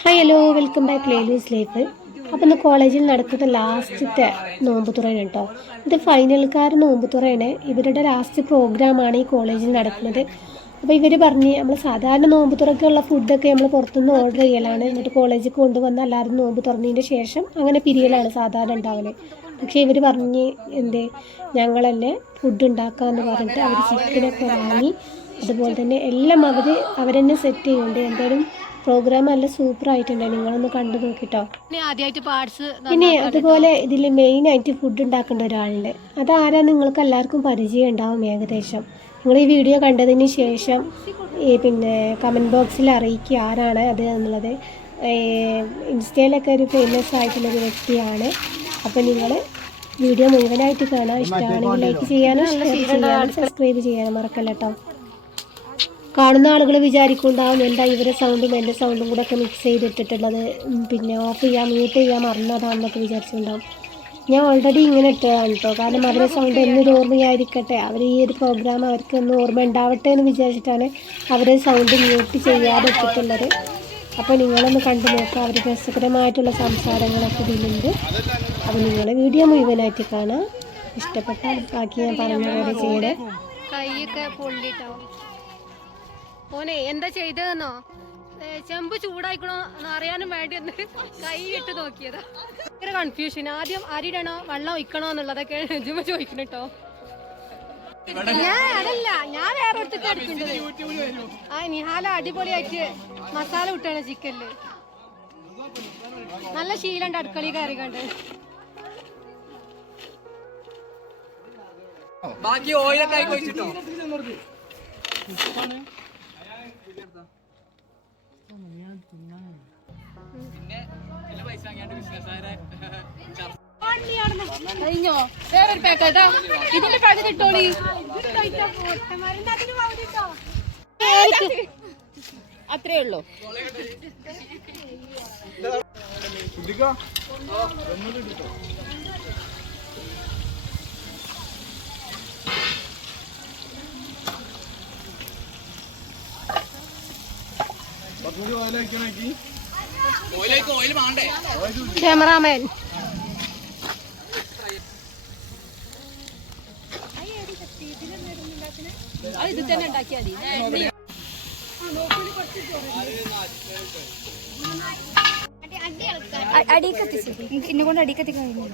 Hi hello welcome back Lelus life അപ്പം ഇന്ന് കോളേജിൽ നടക്കുന്ന ലാസ്റ്റത്തെ നോമ്പ് തുറയാണ് കേട്ടോ ഇത് ഫൈനൽക്കാർ നോമ്പ് തുറയാണ്. ഇവരുടെ ലാസ്റ്റ് പ്രോഗ്രാമാണ് ഈ കോളേജിൽ നടക്കുന്നത്. അപ്പോൾ ഇവർ പറഞ്ഞ് നമ്മൾ സാധാരണ നോമ്പ് തുറക്കുള്ള ഫുഡൊക്കെ നമ്മൾ പുറത്തുനിന്ന് ഓർഡർ ചെയ്യലാണ്. എന്നിട്ട് കോളേജിൽ കൊണ്ടുവന്ന് എല്ലാവരും നോമ്പ് തുറന്നതിന്റെ ശേഷം അങ്ങനെ പിരിയലാണ് സാധാരണ ഉണ്ടാവൽ. പക്ഷേ ഇവർ പറഞ്ഞ് എന്ത്? ഞങ്ങൾ ഫുഡ് ഉണ്ടാക്കാമെന്ന് പറഞ്ഞിട്ട് അവർ ചിക്കനൊക്കെ വാങ്ങി അതുപോലെ തന്നെ എല്ലാം അവർ അവരെന്നെ സെറ്റ് ചെയ്യുന്നുണ്ട്. എന്തായാലും പ്രോഗ്രാം നല്ല സൂപ്പർ ആയിട്ടുണ്ട്. നിങ്ങളൊന്ന് കണ്ടു നോക്കിട്ടോ. പിന്നെ അതുപോലെ ഇതിൽ മെയിൻ ആയിട്ട് ഫുഡ് ഉണ്ടാക്കേണ്ട ഒരാളുണ്ട്. അതാരാ നിങ്ങൾക്ക് എല്ലാവർക്കും പരിചയം ഉണ്ടാവും ഏകദേശം. നിങ്ങൾ ഈ വീഡിയോ കണ്ടതിന് ശേഷം ഈ പിന്നെ കമന്റ് ബോക്സിൽ അറിയിക്കുക ആരാണ് അത് എന്നുള്ളത്. ഇൻസ്റ്റയിലൊക്കെ ഒരു ഫേമസ് ആയിട്ടുള്ളൊരു വ്യക്തിയാണ്. അപ്പം നിങ്ങൾ വീഡിയോ മുഴുവനായിട്ട് കാണാൻ ഇഷ്ടമാണെങ്കിൽ ലൈക്ക് ചെയ്യാനും ഷെയർ ചെയ്യാനും സബ്സ്ക്രൈബ് ചെയ്യാനും മറക്കല്ല കേട്ടോ കാണുന്ന ആളുകൾ വിചാരിക്കുന്നുണ്ടാവും എന്താ ഇവരെ സൗണ്ടും എന്റെ സൗണ്ടും കൂടെ ഒക്കെ മിക്സ് ചെയ്തിട്ടിട്ടുള്ളത്. പിന്നെ ഓഫ് ചെയ്യാം മ്യൂട്ട് ചെയ്യാം മറന്നതാണെന്നൊക്കെ വിചാരിച്ചിട്ടുണ്ടാവും. ഞാൻ ഓൾറെഡി ഇങ്ങനെ ഇട്ടതാണ് കേട്ടോ കാരണം അവരെ സൗണ്ട് എന്നൊരു ഓർമ്മയായിരിക്കട്ടെ. അവർ ഈ ഒരു പ്രോഗ്രാം അവർക്ക് ഒന്ന് ഓർമ്മ ഉണ്ടാവട്ടെ എന്ന് വിചാരിച്ചിട്ടാണ് അവരെ സൗണ്ട് മ്യൂട്ട് ചെയ്യാതെ ഇട്ടിട്ടുള്ളത്. അപ്പോൾ നിങ്ങളൊന്ന് കണ്ടു നോക്കുക അവർ രസകരമായിട്ടുള്ള സംസാരങ്ങളൊക്കെ ഇതിലുണ്ട്. അപ്പോൾ നിങ്ങൾ വീഡിയോ മുഴുവനായിട്ട് കാണാം. ഇഷ്ടപ്പെട്ടാൽ ബാക്കി ഞാൻ പറഞ്ഞ പോലെ ചെയ്യണേ കൈയൊക്കെ പൊള്ളിട്ടോ? ഓനെ എന്താ ചെയ്തതെന്നോ? ചെമ്പ് ചൂടായിക്കണോ എന്ന് അറിയാനും വേണ്ടി ഒന്ന് കൈ ഇട്ട് നോക്കിയതാ. ഭയങ്കര കൺഫ്യൂഷൻ ആദ്യം അരിടണോ വെള്ളം ഒഴിക്കണോ എന്നുള്ളതൊക്കെ ജുമ ചോദിക്കണം കേട്ടോ. ഞാൻ അതല്ല ഞാൻ വേറെ അടുത്തൊക്കെ ആ നിഹാല അടിപൊളിയായിട്ട് മസാല വിട്ടാണ് ചിക്കനിൽ. നല്ല ശീലണ്ട് അടുക്കളയിൽ കയറി കണ്ട്. ബാക്കി ഓയിലൊക്കെ പിന്നെ കഴിഞ്ഞോ? വേറൊരു പാക്കാട്ടോ ഇതിന്റെ പകുതി ഇട്ടോളി. അത്രേ ഉള്ളൂ. ഓയിലേക്ക് ക്യാമറാമാൻ. ഇത് തന്നെ ഉണ്ടാക്കിയാൽ മതി. അടി കത്തിച്ചു. എന്നെ കൊണ്ട് അടി കത്തിക്കാൻ കഴിഞ്ഞു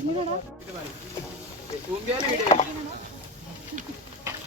വീഡിയോ രണ്ടക്ക്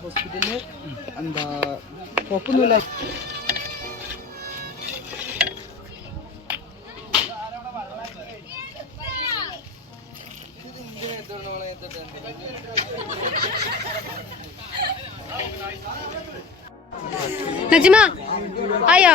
ഹോസ്പിറ്റലിൽ എന്താ നജ്മ ആയോ?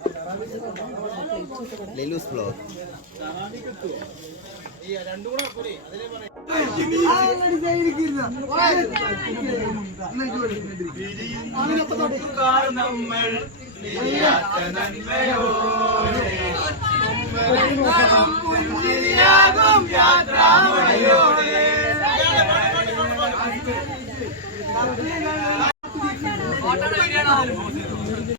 ലെലൂസ് ബ്ലോഗ് ഓട്ടോടെ വരികയാണോ